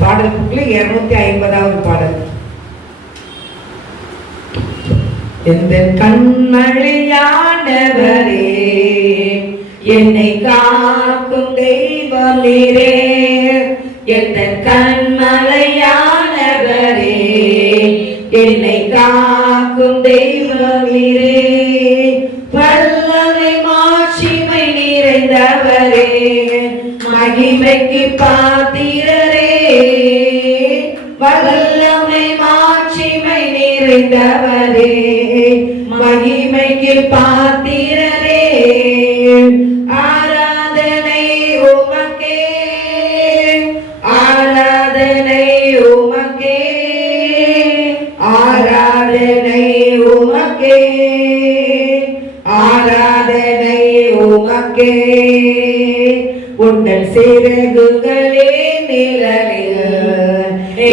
பாடல் புக்கில் 250வது பாடல். எந்த கண்மணியானவரே, என்னை காக்கும் தெய்வம் நீரே. எந்த கண்மலையானவரே, என்னை காக்கும் தெய்வம் நீரே. வல்லமை மாட்சிமை நிறைந்தவரே, மகிமைக்கு பாத்திரரே. வல்லமை மாட்சிமை நிறைந்தவரே, மகிமைக்கு பாத்திரரே. ஆராதனை உமக்கே, ஆராதனை உமக்கே, ஆராதனை உமக்கே, ஆராதனை உமக்கே. உந்தன் சிறகுகளே நிழலில்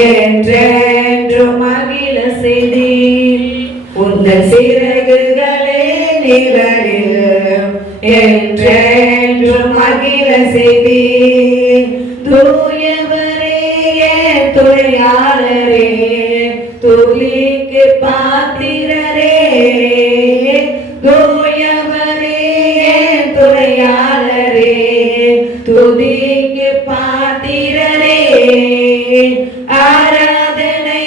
என்றென்றும் மகிழ செய்தீர். உந்தன் சிறகுகளே நிழலில் என்றென்றும் மகிழ செய்தீர். தூயவரே என் துணையாளரே, துதிக்கு பாத்திரரே. தூயவரே என் துணையாளரே, துதிக்கு பாத்திரரே. ஆராதனை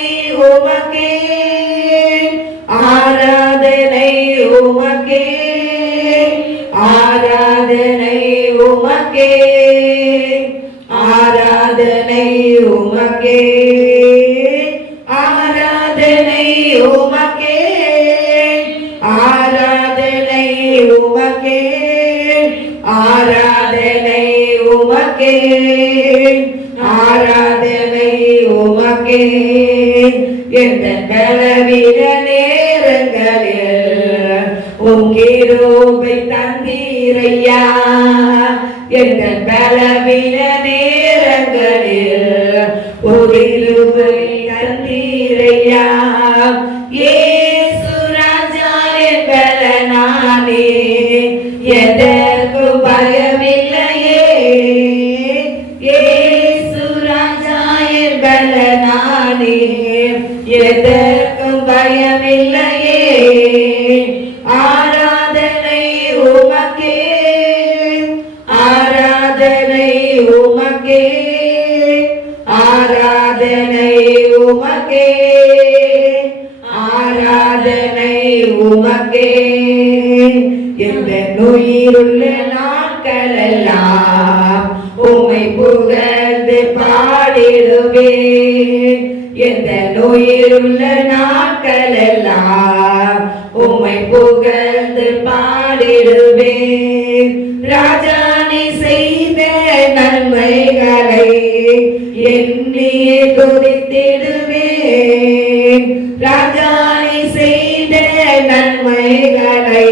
உமக்கே, ஆராதனை உமக்கே, ஆராதனை உமக்கே, ஆராதனை உமக்கே, ஆராதனை உமக்கே, ஆராதனை உமக்கே, ஆராதனை உமக்கே, ஆராதனை உமக்கே. எந்த பலவீன நேரங்களில் உம் கிருபை தந்தீரையா. எந்த பலவீன நேரங்களில் உம் கிருபை தந்தீரையா. இயேசு ராஜா என் பலனானே, எதற்கும் பயமில்லையே. இயேசு ராஜா என் பலனானே, எதற்கும் பயமில்லையே. ஆராதனை உமக்கே, ஆராதனை உமக்கே, ஆராதனை உமக்கே, ஆராதனை உமக்கே. எந்த உயிருள்ள நாட்களெல்லாம் உம்மை புகழ்ந்து பாடிடுவேன். எந்த உயிருள்ள நாட்களெல்லாம் உம்மை புகழ்ந்து பாடிடுவேன். ராஜா நீ செய்த நன்மைகளை எண்ணியே துதித்திடுவேன். ராஜா நீ செய்த நன்மைகளை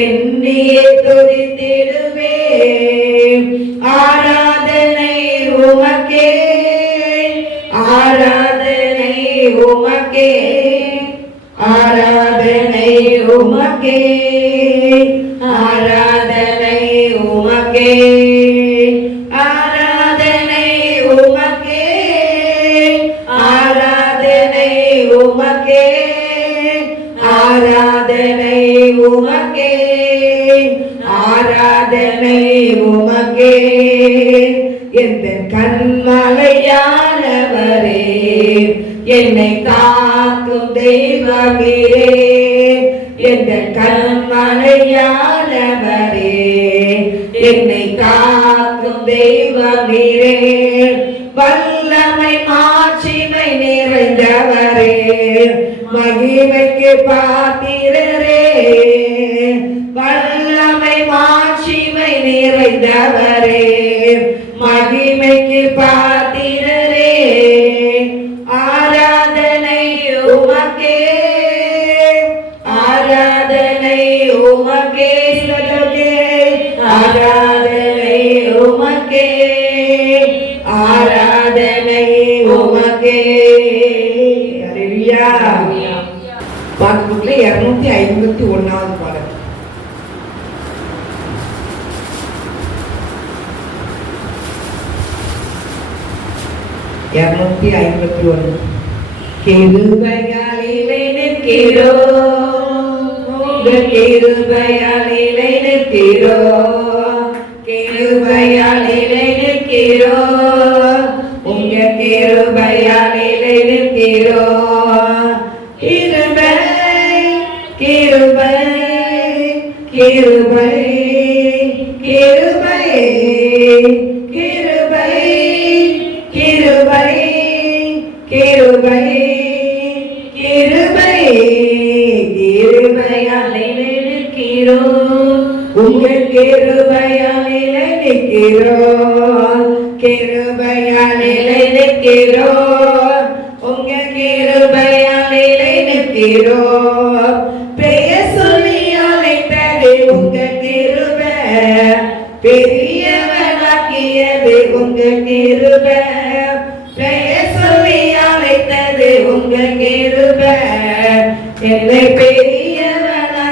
எண்ணியே துதித்திடுவேன். ஆராதனை உமக்கே, ஆராதனை உமக்கே, ஆராதனை உமக்கே, ஆராதனை உமக்கே, ஆராதனை உமக்கே, ஆராதனை உமக்கே, ஆராதனை உமக்கே, ஆராதனை உமக்கே. எந்த கண்மலையானவரே, என்னை காக்கும் தெய்வமீரே. எந்த கண்மலையானவரே, என்னை காக்கும் தெய்வமீரே. வல்லமை மாட்சிமை நிறைந்தவரே, மகிமைக்கு பாத்திரரே. வல்லமை மாட்சிமை நிறைந்தவரே, மகிமைக்கு பாத்திரரே. ஆராதனை உமக்கே, ஆராதனை உமக்கே, ஆராதனை உமக்கே, ஆராதனை உமக்கே. அல்லேலூயா. பாடல் 251வது பாடல். 251. கிருபையாலே நிற்கிறோம், உங்கள் கிருபையாலே நிற்கிறோம், கிருபையாலே நிற்கிறோம், உங்கள் கிருபையாலே நிற்கிறோம். கிருபை கிருபை கிருபை கிருபை கிருபை கிருபை கிருபை கிருபை கிருபையாலே நிற்கிறோம், உங்கள் கிருபையாலே நிற்கிறோம், கிருபையாலே நிற்கிறோம், உங்கள் கிருபையாலே நிற்கிறோம். பெயர் சொல்லி அழைத்தது உங்கள் கிருபை, பெரியவனாக்கியது உங்கள் கிருபை. பெயர் சொல்லி அழைத்தது உங்கள் கிருபை, என்னை பெரியவனாக்கியது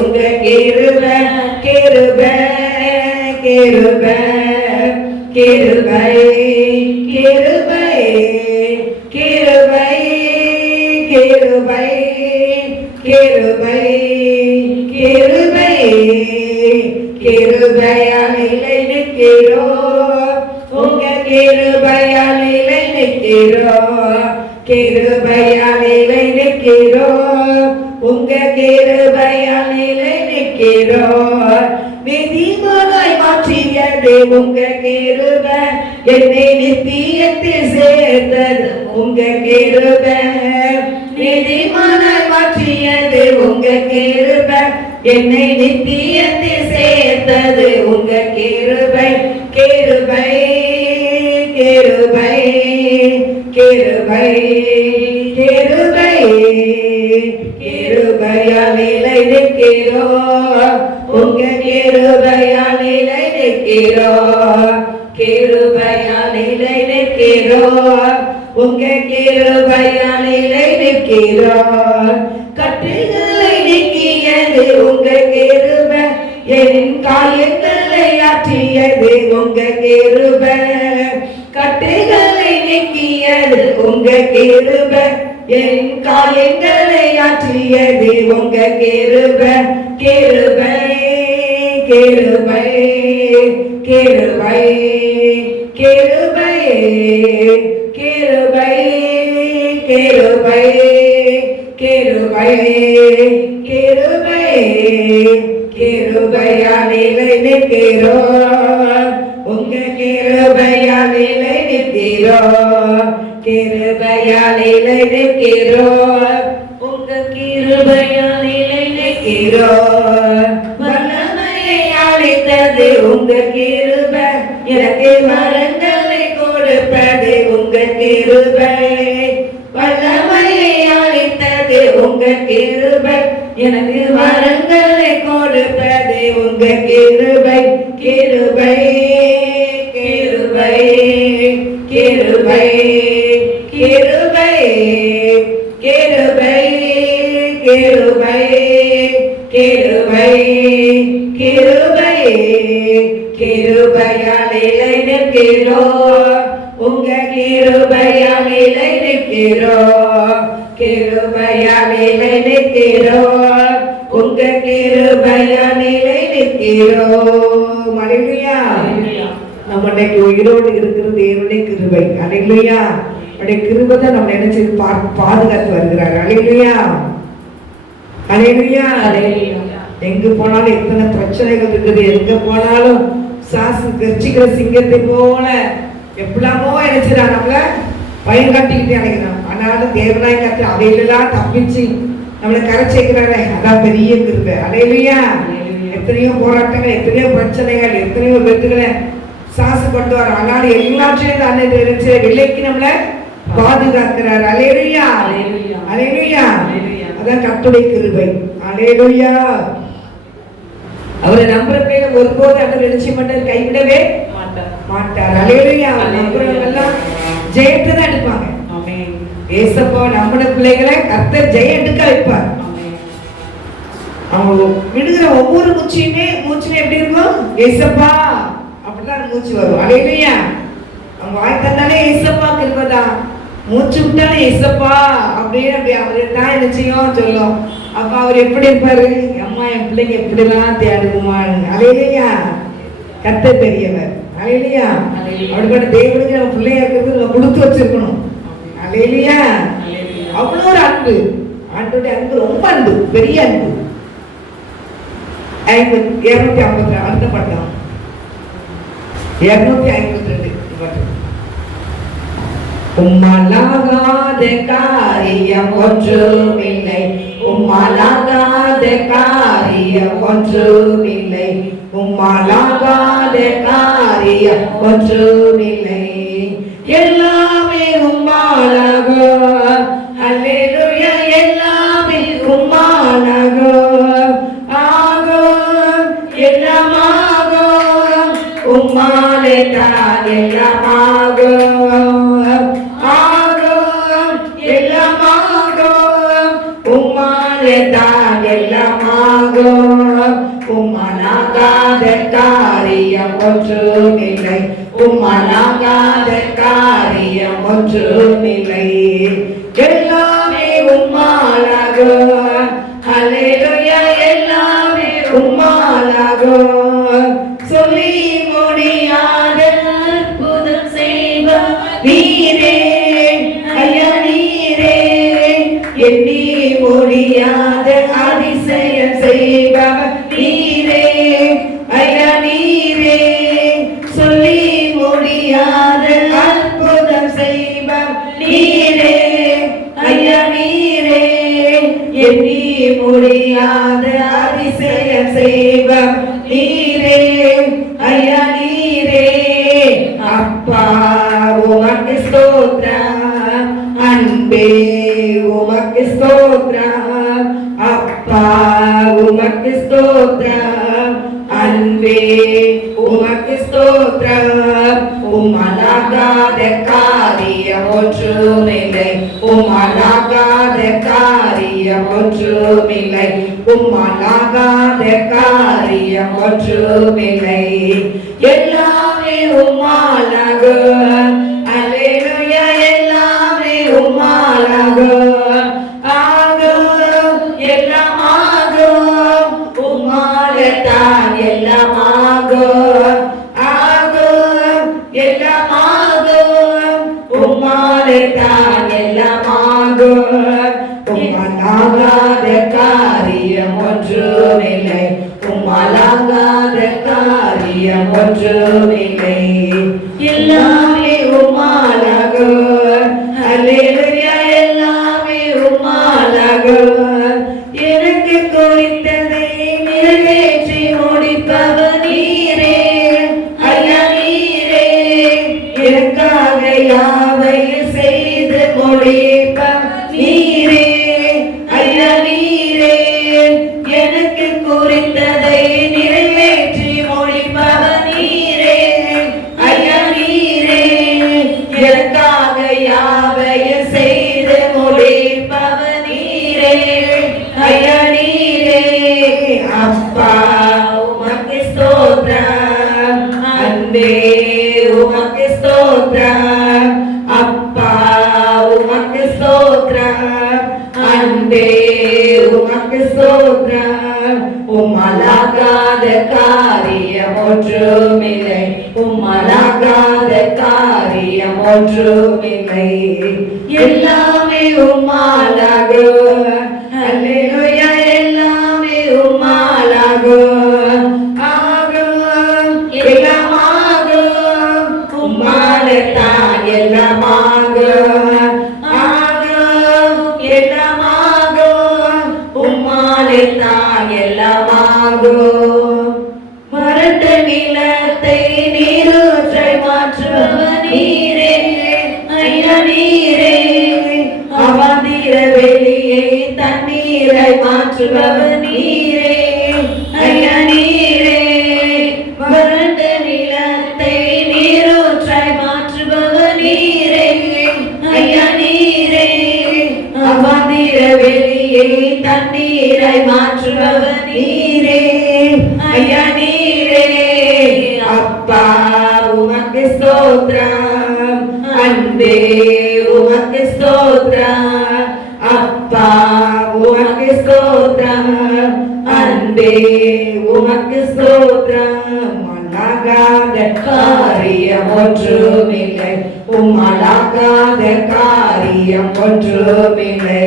உங்கள் கிருபை. கிருபை கிருபை கிருபை கிருபை கிருபை கிருபை கிருபை கிருபை கிருபையாலே நிற்கிறோம், உங்கள் கிருபையாலே நிற்கிறோம், கிருபையாலே நிற்கிறோம், உங்கள் கிருபையாலே நிற்கிறோம். விதிமுறை மாற்றியது உங்கள் கிருபை, என்னை நித்தியத்தில் சேர்த்தது உங்கள் கிருபை. விதிமுறை மாற்றியது உங்கள் கிருபை, என்னை நித்தியத்தில் சேர்த்தது உங்கள் கிருபை. கிருபை கிருபை கிருபை கிருபை கிருபையாலே நிற்கிறோம், உங்கள் கிருபையாலே நிற்கிறோம், கிருபையாலே நிற்கிறோம், உங்கள் கிருபையாலே நிற்கிறோம். கட்டுகளை நீக்கியது உங்கள் கிருபை, என் காயங்களை ஆற்றியது உங்கள் கிருபை. கட்டுகளை நீக்கியது உங்கள் கிருபை, என் காயங்களை ஆற்றியது உங்கள் கிருபை. கிருபை கிருபை கிருபை கிருபை கிருபை கிருபை கிருபை கிருபை கிருபையாலே நிற்கிறோம், உங்கள் கிருபையாலே நிற்கிறோம், கிருபையாலே நிற்கிறோம், உங்கள் கிருபையாலே நிற்கிறோம். வல்லமையை அளித்தது உங்கள் கிருபை, எனக்கு வரங்களை கொடுப்பது உங்கள் கிருபை. வல்லமையை அளித்தது உங்கள் கிருபை, எனக்கு வரங்களை கொடுப்பது உங்கள் கிருபை. கிருபை கிருபை கிருபை கிருபை கிருபை கிருபை கிருபை கிருபை கிருபையாலே நிற்கிறோம், உங்கள் கிருபையாலே நிற்கிறோம், கிருபையாலே நிற்கிறோம், உங்கள் கிருபையாலே நிற்கிறோம். அல்லேலூயா. நம்ம இன்னைக்கு உயிரோடு இருக்கிறது தேவனுடைய கிருபை. அல்லேலூயா. அவருடைய கிருபை தான் நம்ம நினைச்சு பாதுகாத்து வருகிறார். அல்லேலூயா. அல்லேலூயா. எங்க போனாலும் எத்தனை பிரச்சனைகள் இருக்குது, எங்க போனாலும் சாசு கர்ச்சிக்கிற சிங்கத்தை போல எப்படாமோ நினைச்சிடா நம்மள பயம் காட்டிக்கிட்டே அடைக்கிறான். ஆனாலும் தேவனாய் காத்து அவையிலெல்லாம் தப்பிச்சு நம்மளை கரை சேர்க்கிறாரே, அதான் பெரிய கிருபை. அல்லேலூயா. எத்தனையோ போராட்டங்கள், எத்தனையோ பிரச்சனைகள், எத்தனையோ வெற்றிகளை சாசு கொண்டு வர, ஆனாலும் எல்லாற்றையும் அன்னை தெரிஞ்சு விலைக்கு நம்மளை பாதுகாக்கிறார். அல்லேலூயா. அல்லேலூயா. அதான் கர்த்தருடைய கிருபை. அல்லேலூயா. அவரை நம்புற பேரை ஒருபோது அவர் நினைச்சு மாட்டார், கைவிடவே மாட்டார். அல்லேலூயா. நம்புறவங்க எல்லாம் ஜெயத்தை தான் எடுப்பாங்க. ஏசப்பா நம்முடைய பிள்ளைகளை கர்த்தர் ஜெயம் எடுக்க வைப்பார். அவங்க விடுகிற ஒவ்வொரு மூச்சுமே எப்படி இருக்கும்? ஏசப்பா அப்படிதான் மூச்சு வரும். அல்லேலூயா. அவங்க வாய் தந்தாலே ஏசப்பா தான். மூச்சு விட்டாலும் ஏசப்பா அப்படின்னு அப்படி அவரு தான் என்ன செய்யும் சொல்லும். அப்ப அவர் எப்படி இருப்பாரு? அம்மா என் பிள்ளைங்க எப்படிலாம் தேடுமா. அலையிலையா கத்த பெரியவர். அலையிலையா அப்படிப்பட்ட தேவனுக்கு நம்ம பிள்ளையா இருக்கிறது நம்ம கொடுத்து வச்சிருக்கணும். அலையிலையா அவ்வளோ ஒரு அன்பு. ஆண்டோடைய அன்பு ரொம்ப அன்பு, பெரிய அன்பு. 252 அடுத்த பட்டம் 252 பட்டம். உம்மலாகாத காரியம் ஒன்றுமில்லை, உம்மலாகாத காரியம் ஒன்றுமில்லை, உம்மலாகாத காரியம் ஒன்றுமில்லை, எல்லாமே உம்மாலாகும். அல்லேலூயா, எல்லாமே உம்மாலாகும். ஆகும் எல்லாமாகும், உம்மாலே தான் எல்லாமாகும். ஆகும் எல்லாமாகும், உம்மாலே தான் எல்லாமாகும். உம்மலாகாத காரியம் ஒன்றுமில்லை, உம்மலாகாத காரியம் ஒன்றுமில்லை, எல்லாமே உம்மாலாகும். அல்லேலூயா, எல்லாமே உம்மாலாகும். சொல்லி முடியாத அற்புதம் செய்வார் நீரே, ஐயா நீரே, எண்ணி முடியாத அதிசயம் செய்வார் நீரே, ஐயா நீரே, சொல்லி முடியாத அற்புதம் செய்வார் நீரே, ஐயா நீரே, எண்ணி முடியாத அதிசயம் செய்வார் நீரே, ஐயா நீரே. அப்பா உமக்கு ஸ்தோத்திரம், அன்பே உமக்கு ஸ்தோத்திரம், அப்பா உமக்கு ஸ்தோத்திரம், அன்பே உமக்கு ஸ்தோத்திரம். உம்மலாகாத காரியம் ஒன்றுமில்லை, உம்மலாகாத காரியம் ஒன்றுமில்லை, உம்மலாகாத காரியம் ஒன்றுமில்லை, எல்லாமே உம்மாலாகும். அல்லேலூயா, எல்லாமே உம்மாலாகும். ஆகும் எல்லாமாகும், உம்மாலே தான் எல்லாமாகும். ஆகும் எல்லாமாகும், உம்மாலே தான் எல்லாமாகும். உம்மலாகாத காரியம் ஒன்றுமில்லை, உம்மலாகாத காரியம் ஒன்றுமில்லை, எல்லாமே உம்மாலாகும். அல்லேலூயா, எல்லாமே உம்மாலாகும். எனக்கு குறித்ததை நிறைவேற்றி முடிப்பவர் நீரே, ஐயா நீரே, எனக்காக யாவையும் செய்து முடிப்பவர் நீரே, ஐயா நீரே, எனக்கு குறித்ததை நிறைவேற்றி முடிப்பவர் நீரே, ஐயா நீரே, எனக்காக யாவையும் செய்து முடிப்பவர் நீரே, ஐயா நீரே. அப்பா உமக்கு ஸ்தோத்திரம், அன்பே உமக்கு ஸ்தோத்திரம், அப்பா உமக்கு ஸ்தோத்திரம், அன்பே உமக்கு ஸ்தோத்திரம். உம்மலாகாத காரியம் ஒன்றுமில்லை, உம்மலாகாத காரியம் ஒன்றுமில்லை, எல்லாமே உம்மாலாகும். அல்லேலூயா, எல்லாமே உம்மாலாகும். ஆகும் எல்லாமாகும், உம்மாலே தான் எல்லாமாகும். ஆகும் எல்லாமாகும், உம்மாலே தான் எல்லாமாகும். வறண்ட நிலத்தை நீரூற்றை மாற்றுபவர் நீரே, ஐயா நீரே, அவாந்திர வெளியை தண்ணீரை மாற்றுபவர் நீரே, ஐயா நீரே, வறண்ட நிலத்தை நீரூற்றை மாற்றுபவர் நீரே, ஐயா நீரே, அவாந்திர வெளியை தண்ணீரை மாற்றுபவர் நீரே, ஐயா நீரே. அப்பா உமக்கு ஸ்தோத்திரம், அன்பே உமக்கு ஸ்தோத்திரம், அப்பா உமக்கு ஸ்தோத்திரம், அன்பே உமக்கு ஸ்தோத்திரம். மண்ணாகாத காரியம் ஒன்றுமில்லை, உம்மலாகாத காரியம் ஒன்றுமில்லை,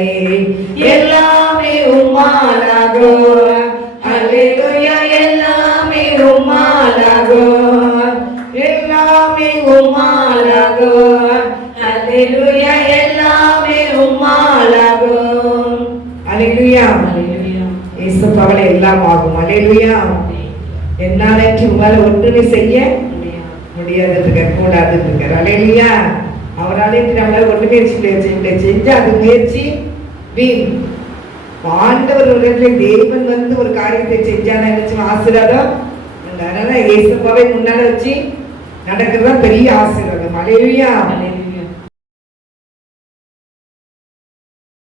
எல்லாமே உம்மாலாகும். அல்லேலூயா, எல்லாமே உம்மாலாகும், எல்லாமே உம்மாலாகும். அல்லேலூயா, எல்லாமே உம்மாலாகும். அல்லேலூயா, இயேசுவாலே எல்லாம் ஆகும். அல்லேலூயா. என்னாலன்றி உங்களால ஒன்றுமே செய்ய முடியாதுன்னு கூடாதுன்னு இருக்காரு. அல்லேலூயா. அவராலே நம்மளால ஒன்றுமே செஞ்சா அது முயற்சி வீண். ஆண்டவர் ஒரு தேவன் வந்து ஒரு காரியத்தை செஞ்சானா நினைச்சு ஆசீர்வாதம். அதனால இயேசுவாவை முன்னால வச்சு நடக்கிறதா பெரிய ஆசீர்வாதம். அல்லேலூயா.